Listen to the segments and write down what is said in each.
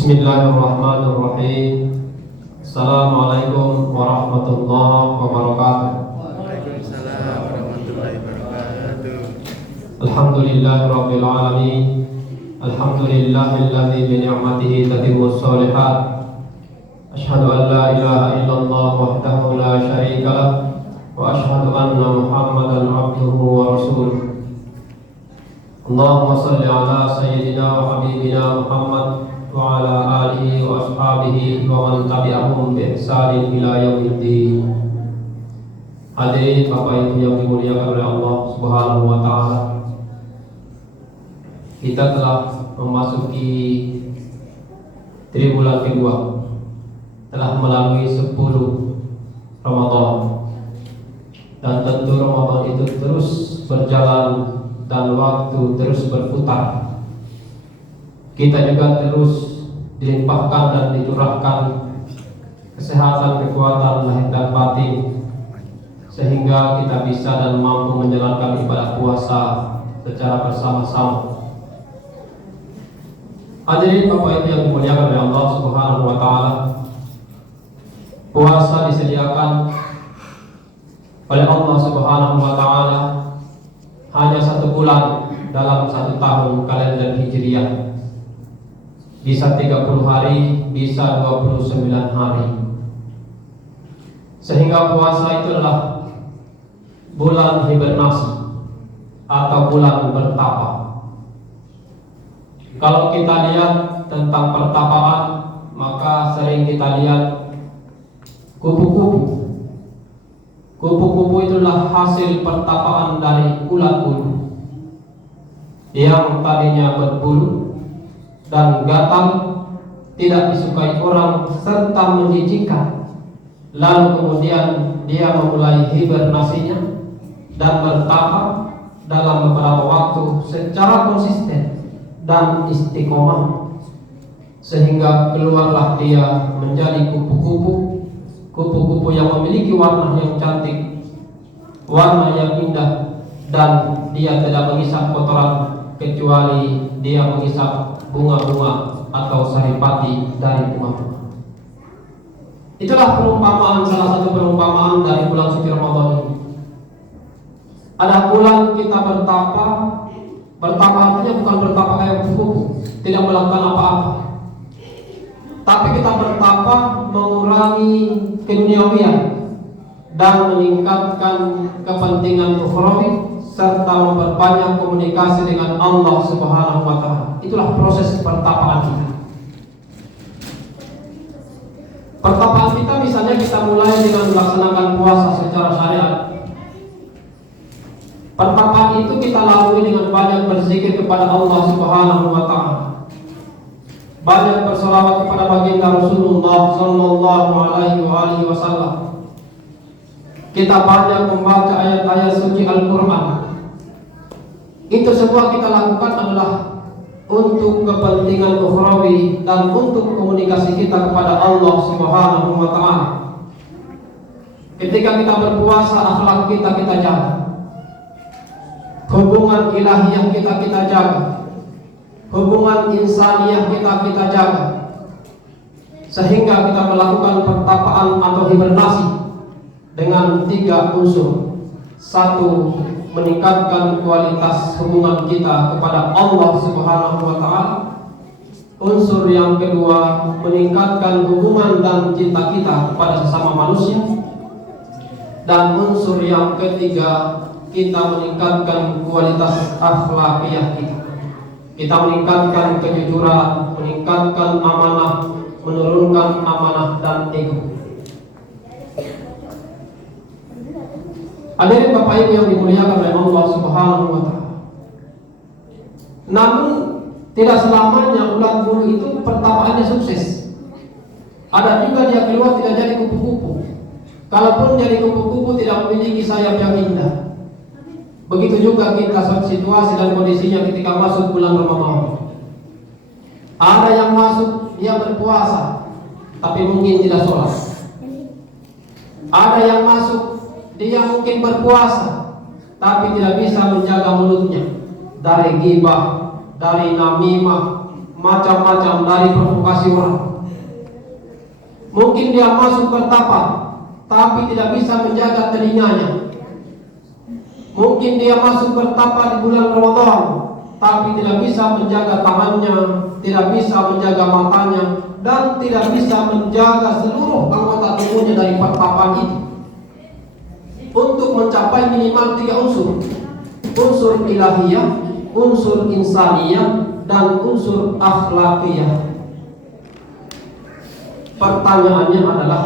Bismillahirrahmanirrahim. Assalamualaikum warahmatullahi wabarakatuh. Waalaikumsalam warahmatullahi wabarakatuh. Alhamdulillahirabbil alamin. Alhamdulillahilladzi bi ni'matihi tatimmus shalihat. Asyhadu an la ilaha illallah wahdahu la syarika lah wa asyhadu anna Muhammadan abduhu wa rasuluh. Allahumma shalli ala sayyidina wa habibina Muhammad wa ala alihi wa ashabihi wa man tabi'ahum bi ihsanin ila yaumiddin. Hadirin Bapak Ibu yang dimuliakan oleh Allah Subhanahu wa taala. Kita telah memasuki triwulan kedua. Telah melalui 10 Ramadan. Dan tentu Ramadan itu terus berjalan dan waktu terus berputar. Kita juga terus dilimpahkan dan dicurahkan kesehatan, kekuatan lahir dan batin, sehingga kita bisa dan mampu menjalankan ibadah puasa secara bersama-sama. Hadirin Bapak Ibu yang dimuliakan oleh Allah Subhanahu wa taala, puasa disediakan oleh Allah Subhanahu wa taala hanya 1 bulan dalam 1 tahun kalender Hijriah. Bisa 30 hari, bisa 29 hari. Sehingga puasa itu adalah bulan hibernasi atau bulan bertapa. Kalau kita lihat tentang pertapaan, maka sering kita lihat kupu-kupu. Kupu-kupu itulah hasil pertapaan dari ulat bulu yang tadinya berbulu dan gatal, tidak disukai orang serta menjijikkan. Lalu kemudian dia memulai hibernasinya dan bertapa dalam beberapa waktu secara konsisten dan istiqomah, sehingga keluarlah dia menjadi kupu-kupu. Kupu-kupu yang memiliki warna yang cantik, warna yang indah, dan dia tidak mengisap kotoran kecuali dia mengisap bunga-bunga atau saripati dari bunga-bunga. Itulah perumpamaan, salah satu perumpamaan dari bulan suci Ramadan ini. Ada bulan kita bertapa. Bertapa artinya bukan bertapa kayak kupu-kupu, tidak melakukan apa-apa, tapi kita bertapa mengurangi keduniawian dan meningkatkan kepentingan ukhrawi serta memperbanyak komunikasi dengan Allah Subhanahu wa taala. Itulah proses pertapaan kita. Pertapaan kita misalnya kita mulai dengan melaksanakan puasa secara syariat. Pertapaan itu kita lalui dengan banyak berzikir kepada Allah Subhanahu wa taala. Banyak berselawat kepada baginda Rasulullah sallallahu alaihi wasallam. Kita banyak membaca ayat-ayat suci Al-Qur'an. Itu semua kita lakukan adalah untuk kepentingan ukhrawi dan untuk komunikasi kita kepada Allah Subhanahu wa taala. Ketika kita berpuasa, akhlak kita jaga. Hubungan ilahiyah kita jaga. Hubungan insaniyah kita jaga. Sehingga kita melakukan pertapaan atau hibernasi dengan 3 unsur. 1, meningkatkan kualitas hubungan kita kepada Allah Subhanahu wa taala. Unsur yang kedua, meningkatkan hubungan dan cinta kita kepada sesama manusia. Dan unsur yang ketiga, kita meningkatkan kualitas akhlakiyah kita. Kita meningkatkan kejujuran, meningkatkan amanah, menurunkan amanah dan ego. Hadirin Bapak Ibu yang dimuliakan oleh Allah Subhanahu wa taala. Namun tidak selamanya ulat bulu itu pertapaannya sukses. Ada juga dia keluar tidak jadi kupu-kupu. Kalaupun jadi kupu-kupu tidak memiliki sayap yang indah. Begitu juga kita situasi dan kondisinya ketika masuk bulan Ramadan. Ada yang masuk dia berpuasa tapi mungkin tidak sholat. Ada yang masuk dia mungkin berpuasa tapi tidak bisa menjaga mulutnya dari ghibah, dari namimah, macam-macam dari provokasi orang. Mungkin dia masuk bertapa, tapi tidak bisa menjaga telinganya. Mungkin dia masuk bertapa di bulan Ramadan, tapi tidak bisa menjaga tangannya, tidak bisa menjaga matanya, dan tidak bisa menjaga seluruh anggota tubuhnya dari pertapaan itu. Untuk mencapai minimal 3 unsur: unsur ilahiyah, unsur insaniyah, dan unsur akhlakiyah. Pertanyaannya adalah,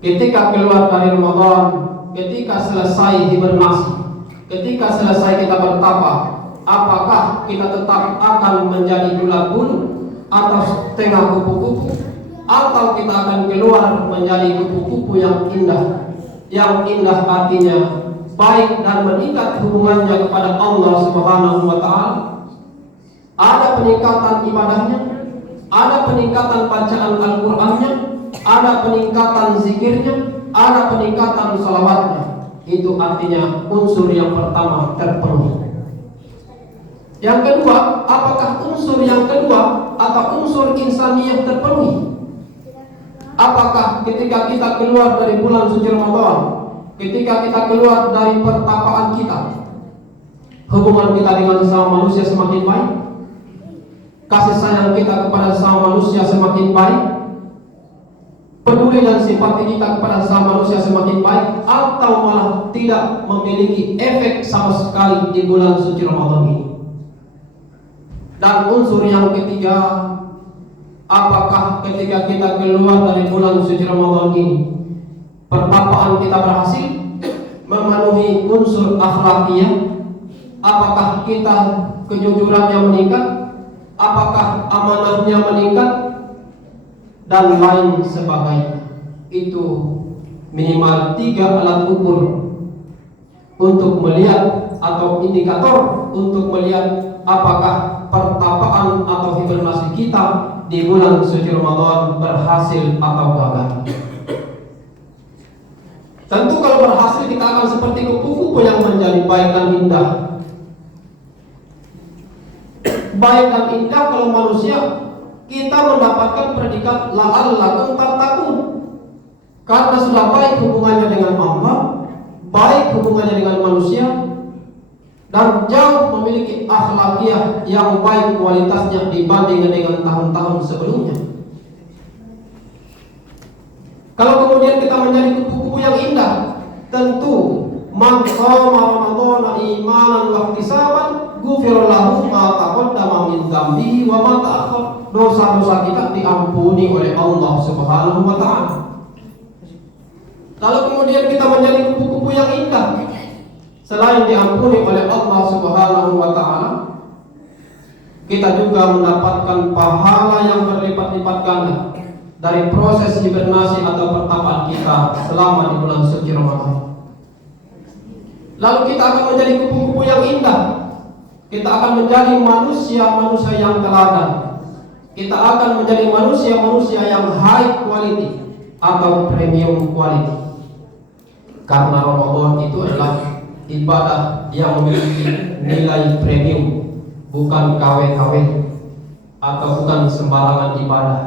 ketika keluar dari Ramadan, ketika selesai hibernasi, ketika selesai kita bertapa, apakah kita tetap akan menjadi bulat bulu atau setengah kupu-kupu, atau kita akan keluar menjadi kupu-kupu yang indah? Yang indah artinya baik dan meningkat hubungannya kepada Allah Subhanahu wa Ta'ala. Ada peningkatan ibadahnya, ada peningkatan bacaan Al-Qur'annya, ada peningkatan zikirnya, ada peningkatan salawatnya. Itu artinya unsur yang pertama terpenuhi. Yang kedua, apakah unsur yang kedua atau unsur insaniyah terpenuhi? Apakah ketika kita keluar dari bulan suci Ramadan, ketika kita keluar dari pertapaan kita, hubungan kita dengan sesama manusia semakin baik? Kasih sayang kita kepada sesama manusia semakin baik? Peduli dan simpati kita kepada sesama manusia semakin baik? Atau malah tidak memiliki efek sama sekali di bulan suci Ramadan ini? Dan unsur yang ketiga, apakah ketika kita keluar dari bulan suci Ramadan ini, pertapaan kita berhasil memenuhi unsur akhlakiyah? Apakah kita kejujurannya meningkat? Apakah amanahnya meningkat? Dan lain sebagainya. Itu minimal 3 alat ukur untuk melihat, atau indikator untuk melihat apakah pertapaan atau hibernasi kita di bulan suci Ramadan berhasil atau gagal. Tentu kalau berhasil kita akan seperti kupu-kupu yang menjadi baik dan indah. Baik dan indah kalau manusia, kita mendapatkan predikat la'allakum tattaqun. Karena sudah baik hubungannya dengan Allah, baik hubungannya dengan manusia, dan jauh memiliki akhlakiyah yang baik kualitasnya dibandingkan dengan tahun-tahun sebelumnya. Kalau kemudian kita menjadi kupu-kupu yang indah, tentu man shoma ramadhana imanan wa ihtisaban ghufira lahu ma taqaddama min dzambihi wa ma ta'akhkhar. Dosa-dosa kita diampuni oleh Allah Subhanahu wa Ta'ala. Lalu kemudian kita menjadi kupu-kupu yang indah, selain diampuni oleh Allah Subhanahu wa Ta'ala, kita juga mendapatkan pahala yang berlipat-lipat ganda dari proses hibernasi atau pertapaan kita selama di bulan suci Ramadan. Lalu kita akan menjadi kupu-kupu yang indah. Kita akan menjadi manusia-manusia yang teladan. Kita akan menjadi manusia-manusia yang high quality atau premium quality. Karena Ramadan itu adalah ibadah yang memiliki nilai premium, bukan KW-KW atau bukan sembarangan ibadah.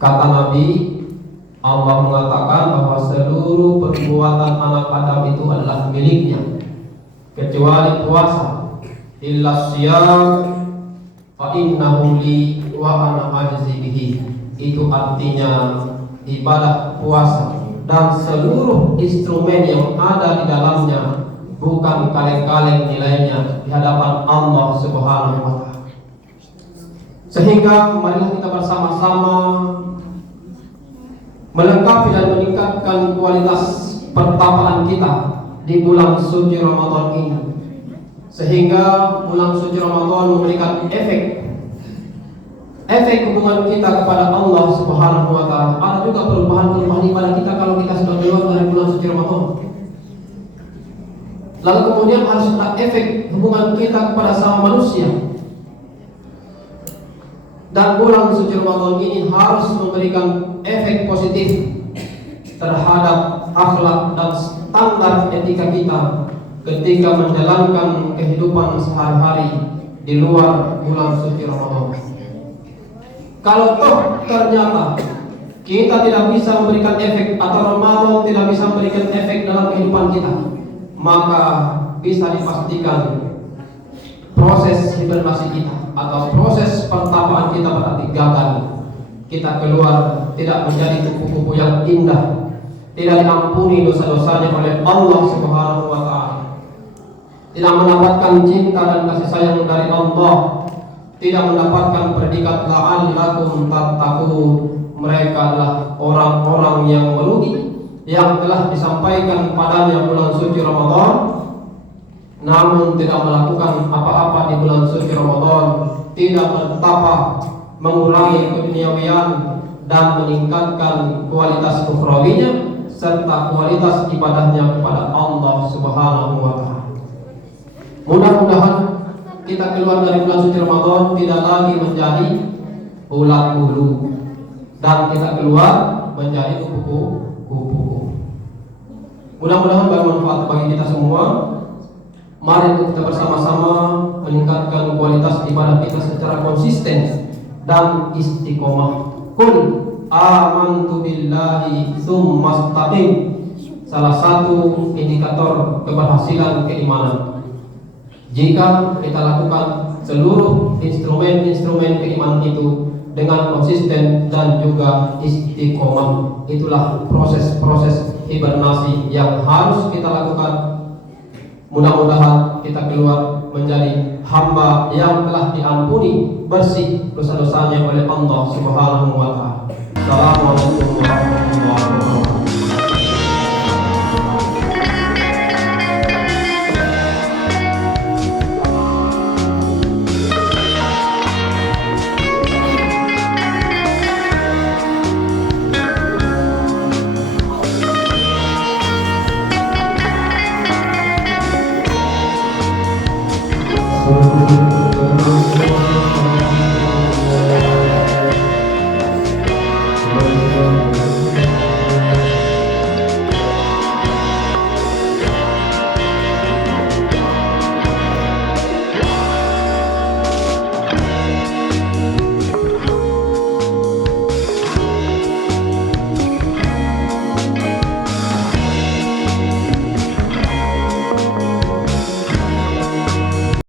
Kata Nabi, Allah mengatakan bahwa seluruh perbuatan anak Adam itu adalah miliknya, kecuali puasa. Illa siyam fa innahu li wa ana ajzi bihi. Itu artinya ibadah puasa dan seluruh instrumen yang ada di dalamnya bukan kaleng-kaleng nilainya di hadapan Allah Subhanahu wa Ta'ala. Sehingga marilah kita bersama-sama melengkapi dan meningkatkan kualitas pertapaan kita di bulan suci Ramadan ini, sehingga bulan suci Ramadan memberikan efek hubungan kita kepada Allah Subhanahu wa Ta'ala. Ada juga perubahan ibadah kita kalau kita sudah keluar dari bulan suci Ramadan. Lalu kemudian harus ada efek hubungan kita kepada sama manusia. Dan bulan suci Ramadan ini harus memberikan efek positif terhadap akhlak dan standar etika kita ketika menjalankan kehidupan sehari-hari di luar bulan suci Ramadan. Kalau toh ternyata kita tidak bisa memberikan efek atau Ramadan tidak bisa memberikan efek dalam kehidupan kita, maka bisa dipastikan proses hibernasi kita atau proses pertapaan kita berarti gagal. Kita keluar tidak menjadi kupu-kupu yang indah, tidak diampuni dosa-dosanya oleh Allah Subhanahu wa Ta'ala, tidak mendapatkan cinta dan kasih sayang dari Allah, tidak mendapatkan predikat la'allakum tattaqun. Mereka adalah orang-orang yang merugi, yang telah disampaikan padanya bulan suci Ramadan, namun tidak melakukan apa-apa di bulan suci Ramadan, tidak bertapa mengurangi keduniawian dan meningkatkan kualitas ukhrawinya serta kualitas ibadahnya kepada Allah Subhanahu wa Ta'ala. Mudah-mudahan kita keluar dari bulan suci Ramadan tidak lagi menjadi ulat bulu dan kita keluar menjadi kupu-kupu. Mudah-mudahan bermanfaat bagi kita semua. Mari kita bersama-sama meningkatkan kualitas ibadah kita secara konsisten dan istiqomah. Qul amantu billahi tsumma istaqim. Salah satu indikator keberhasilan keimanan. Jika kita lakukan seluruh instrumen-instrumen keimanan itu dengan konsisten dan juga istiqomah, itulah proses-proses hibernasi yang harus kita lakukan. Mudah-mudahan kita keluar menjadi hamba yang telah diampuni bersih dosa-dosanya oleh Allah Subhanahu wa Ta'ala.